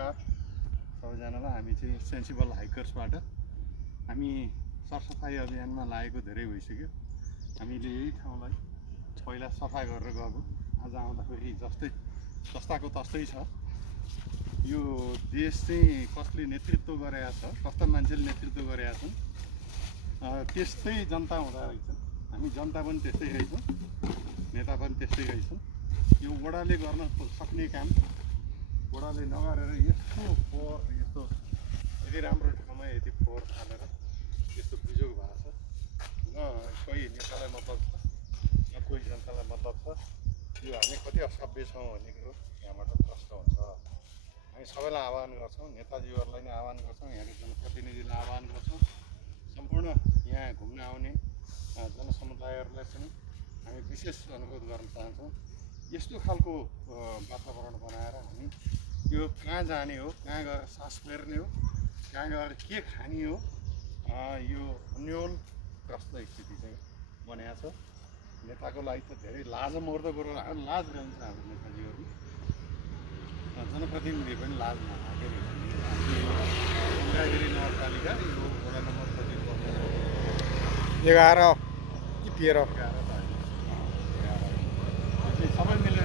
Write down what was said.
नमस्कार सबैजनालाई। हामी चाहिँ सेन्सिबल हाइकर्सबाट हामी सरसफाइ अभियानमा लागेको धेरै भइसक्यो। हामीले यही ठाउँलाई पहिला सफा गरेर गएको। आज आउँदाखेरि जस्ताको तस्तै छ। यो देश चाहिँ कसले नेतृत्व गरेका छ, कस्ता मान्छेले नेतृत्व गरेका छन्, त्यस्तै जनता हुँदा रहेछन्। हामी जनता पनि त्यस्तै रहेछौँ, नेता पनि त्यस्तै रहेछन्। यो वडाले गर्न सक्ने काम वडाले नगरेर यस्तो यति राम्रो ठाउँमा यति फोहोर फालेर यस्तो बिजोग भएको छ। न कोही नेतालाई मतलब छ, न कोही जनतालाई मतलब छ। यो हामी कति असभ्य छौँ भन्ने कुरो यहाँबाट प्रश्न हुन्छ। हामी सबैलाई आह्वान गर्छौँ, नेताजीहरूलाई नै आह्वान गर्छौँ, यहाँको जनप्रतिनिधिलाई आह्वान गर्छौँ, सम्पूर्ण यहाँ घुम्न आउने जनसमुदायहरूलाई पनि हामी विशेष अनुरोध गर्न चाहन्छौँ। यस्तो खालको वातावरण बनाएर हामी यो कहाँ जाने हो, कहाँ गएर सास फेर्ने हो, कहाँ गएर के खाने हो, यो अन्योलग्रस्त स्थिति चाहिँ बनेको छ। नेताको लागि त धेरै लाजमर्दो कुरो, लाज रहन्छ हाम्रो नेताजीहरू। जनप्रतिनिधि पनि लाज नहाके गङ्गागिरी नगरपालिका यो वडा नम्बर कति 11 कि 13 11 सबै मिलेर